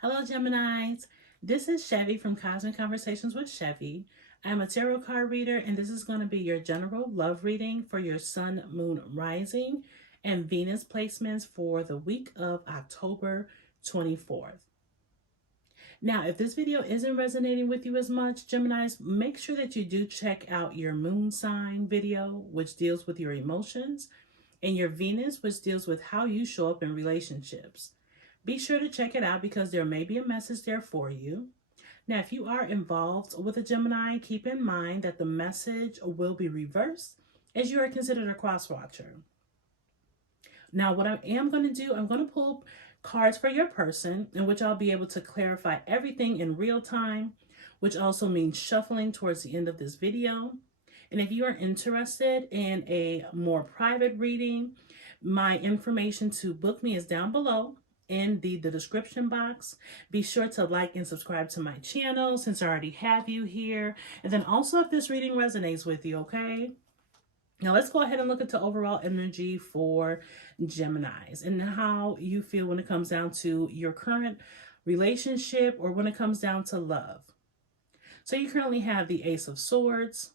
Hello, Geminis. This is Chevy from Cosmic Conversations with Chevy. I'm a tarot card reader, and this is going to be your general love reading for your Sun, Moon, Rising, and Venus placements for the week of October 24th. Now, if this video isn't resonating with you as much, Geminis, make sure that you do check out your Moon sign video, which deals with your emotions, and your Venus, which deals with how you show up in relationships. Be sure to check it out because there may be a message there for you. Now, if you are involved with a Gemini, keep in mind that the message will be reversed as you are considered a cross watcher. Now, what I am going to do, I'm going to pull cards for your person in which I'll be able to clarify everything in real time, which also means shuffling towards the end of this video. And if you are interested in a more private reading, my information to book me is down below in the description box. Be sure to like and subscribe to my channel since I already have you here. And then also if this reading resonates with you, okay? Now let's go ahead and look at the overall energy for Geminis and how you feel when it comes down to your current relationship or when it comes down to love. So you currently have the Ace of Swords,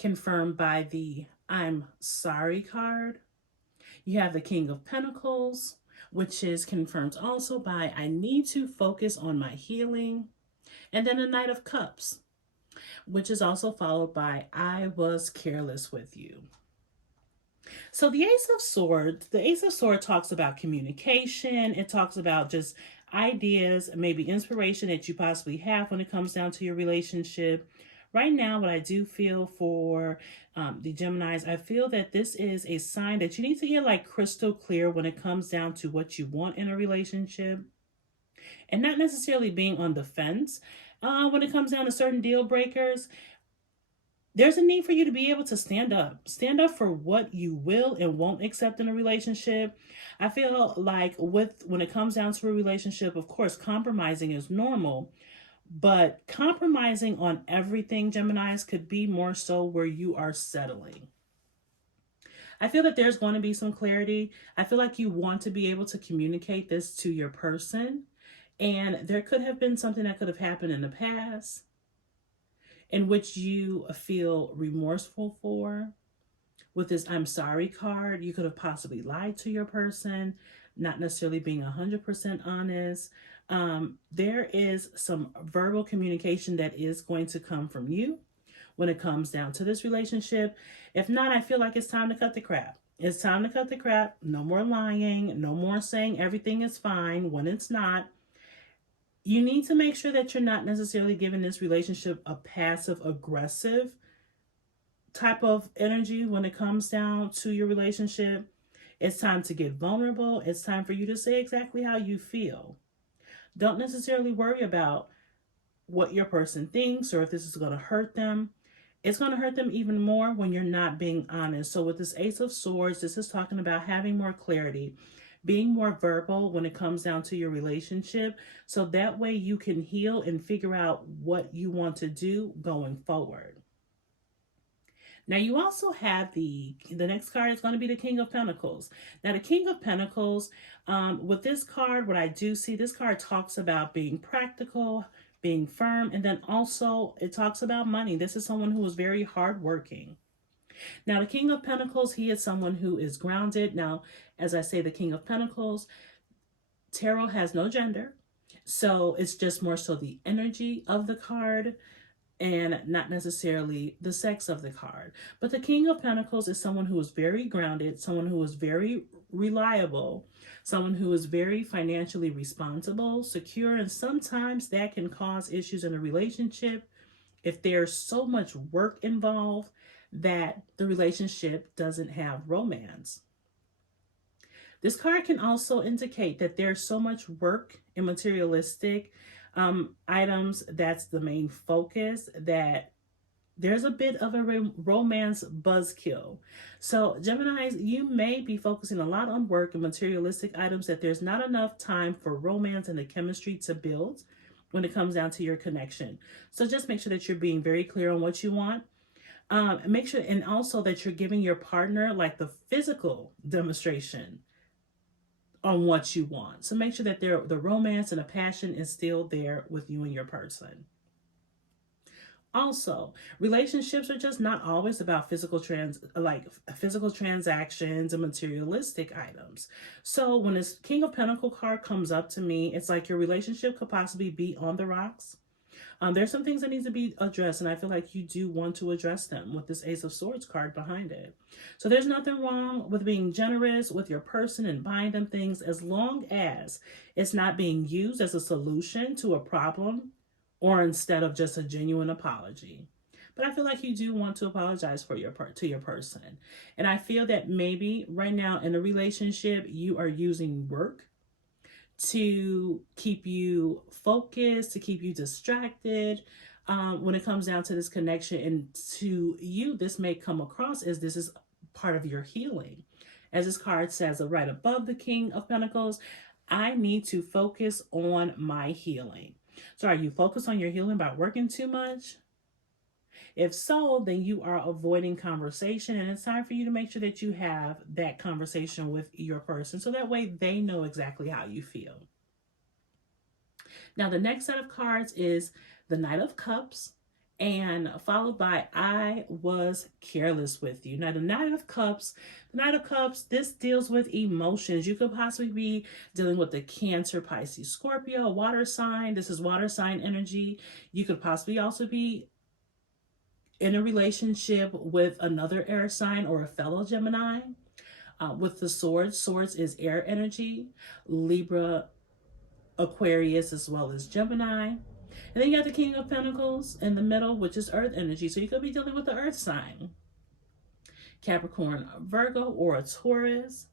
confirmed by the I'm sorry card. You have the King of Pentacles, which is confirmed also by I need to focus on my healing. And then the Knight of Cups, which is also followed by I was careless with you. So the Ace of Swords talks about communication. It talks about just ideas, maybe inspiration that you possibly have when it comes down to your relationship. Right now, what I do feel for the Geminis, I feel that this is a sign that you need to get like crystal clear when it comes down to what you want in a relationship and not necessarily being on the fence. When it comes down to certain deal breakers, there's a need for you to be able to stand up for what you will and won't accept in a relationship. I feel like when it comes down to a relationship, of course, compromising is normal. But compromising on everything, Geminis, could be more so where you are settling. I feel that there's going to be some clarity. I feel like you want to be able to communicate this to your person. And there could have been something that could have happened in the past in which you feel remorseful for. With this I'm sorry card, you could have possibly lied to your person, not necessarily being 100% honest. There is some verbal communication that is going to come from you when it comes down to this relationship. If not, I feel like it's time to cut the crap. It's time to cut the crap. No more lying. No more saying everything is fine when it's not. You need to make sure that you're not necessarily giving this relationship a passive aggressive type of energy when it comes down to your relationship. It's time to get vulnerable. It's time for you to say exactly how you feel. Don't necessarily worry about what your person thinks or if this is going to hurt them. It's going to hurt them even more when you're not being honest. So with this Ace of Swords, this is talking about having more clarity, being more verbal when it comes down to your relationship. So that way you can heal and figure out what you want to do going forward. Now you also have the next card is going to be the King of Pentacles. Now the King of Pentacles, with this card, what I do see, this card talks about being practical, being firm, and then also it talks about money. This is someone who is very hardworking. Now the King of Pentacles, he is someone who is grounded. Now, as I say, the King of Pentacles, tarot has no gender. So it's just more so the energy of the card and not necessarily the sex of the card. But the King of Pentacles is someone who is very grounded, someone who is very reliable, someone who is very financially responsible, secure, and sometimes that can cause issues in a relationship if there's so much work involved that the relationship doesn't have romance. This card can also indicate that there's so much work and materialistic items that's the main focus, that there's a bit of a romance buzzkill. So Geminis, you may be focusing a lot on work and materialistic items, that there's not enough time for romance and the chemistry to build when it comes down to your connection. So just make sure that you're being very clear on what you want. Make sure, and also that you're giving your partner like the physical demonstration on what you want. So make sure that the romance and the passion is still there with you and your person. Also, relationships are just not always about physical transactions and materialistic items. So when this King of Pentacle card comes up to me, it's like your relationship could possibly be on the rocks. There's some things that need to be addressed, and I feel like you do want to address them with this Ace of Swords card behind it. So there's nothing wrong with being generous with your person and buying them things, as long as it's not being used as a solution to a problem or instead of just a genuine apology. But I feel like you do want to apologize for to your person. And I feel that maybe right now in a relationship, you are using work to keep you focused, to keep you distracted. When it comes down to this connection, and to you, this may come across as this is part of your healing. As this card says, right above the King of Pentacles, I need to focus on my healing. So are you focused on your healing by working too much? If so, then you are avoiding conversation, and it's time for you to make sure that you have that conversation with your person so that way they know exactly how you feel. Now, the next set of cards is the Knight of Cups, and followed by I was careless with you. Now, the Knight of Cups, this deals with emotions. You could possibly be dealing with the Cancer, Pisces, Scorpio, water sign. This is water sign energy. You could possibly also be in a relationship with another air sign or a fellow Gemini. With the swords is air energy, Libra, Aquarius, as well as Gemini. And then you got the King of Pentacles in the middle, which is earth energy. So you could be dealing with the earth sign, Capricorn, Virgo, or a Taurus.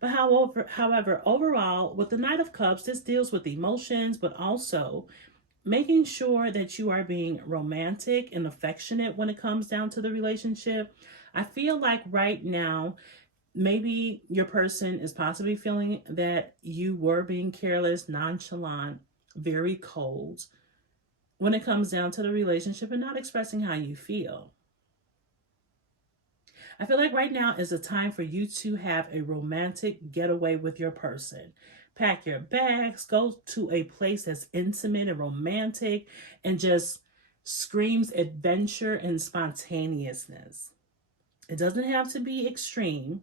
But however, overall, with the Knight of Cups, this deals with emotions, but also making sure that you are being romantic and affectionate when it comes down to the relationship. I feel like right now, maybe your person is possibly feeling that you were being careless, nonchalant, very cold when it comes down to the relationship and not expressing how you feel. I feel like right now is a time for you to have a romantic getaway with your person. Pack your bags, go to a place that's intimate and romantic and just screams adventure and spontaneousness. It doesn't have to be extreme.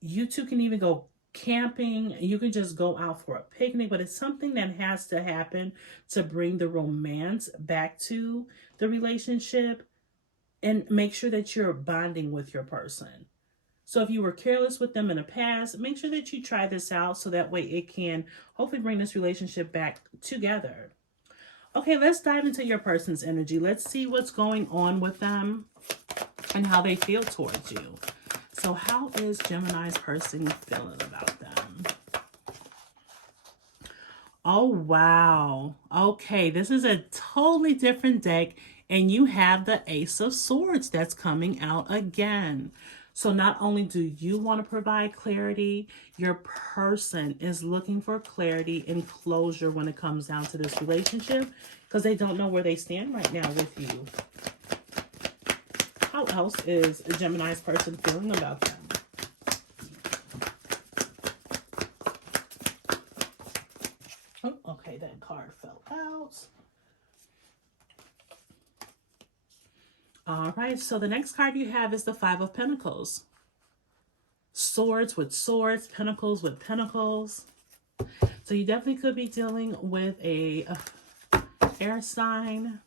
You two can even go camping. You can just go out for a picnic, but it's something that has to happen to bring the romance back to the relationship and make sure that you're bonding with your person. So if you were careless with them in the past, make sure that you try this out so that way it can hopefully bring this relationship back together. Okay, let's dive into your person's energy. Let's see what's going on with them and how they feel towards you. So how is Gemini's person feeling about them? Oh, wow. Okay, this is a totally different deck, and you have the Ace of Swords that's coming out again. So not only do you want to provide clarity, your person is looking for clarity and closure when it comes down to this relationship because they don't know where they stand right now with you. How else is Gemini's person feeling about them? Oh, okay, that card fell out. All right, so the next card you have is the Five of Pentacles. Swords with swords, pentacles with pentacles. So you definitely could be dealing with a air sign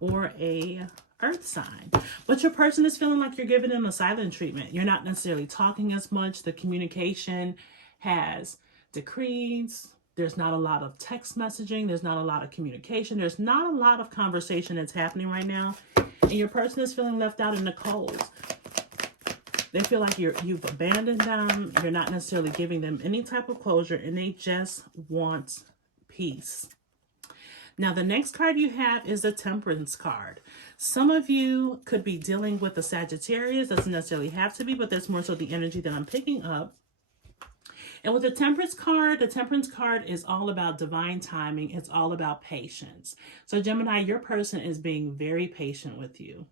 or a earth sign. But your person is feeling like you're giving them a silent treatment. You're not necessarily talking as much. The communication has decreased. There's not a lot of text messaging. There's not a lot of communication. There's not a lot of conversation that's happening right now. And your person is feeling left out in the cold. They feel like you've abandoned them. You're not necessarily giving them any type of closure, and they just want peace. Now, the next card you have is the Temperance card. Some of you could be dealing with the Sagittarius. Doesn't necessarily have to be, but that's more so the energy that I'm picking up. And with the Temperance card is all about divine timing. It's all about patience. So Gemini, your person is being very patient with you.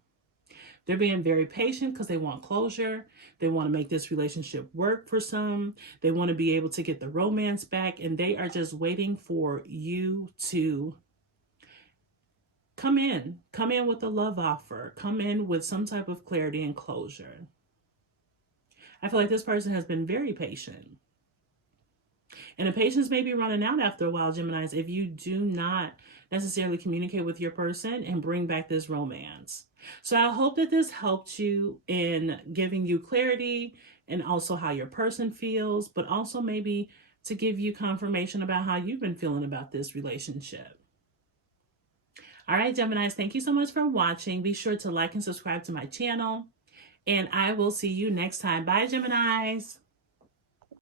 They're being very patient because they want closure. They want to make this relationship work for some. They want to be able to get the romance back, and they are just waiting for you to come in. Come in with a love offer. Come in with some type of clarity and closure. I feel like this person has been very patient. And the patience may be running out after a while, Geminis, if you do not necessarily communicate with your person and bring back this romance. So I hope that this helped you in giving you clarity and also how your person feels, but also maybe to give you confirmation about how you've been feeling about this relationship. All right, Geminis, thank you so much for watching. Be sure to like and subscribe to my channel, and I will see you next time. Bye, Geminis.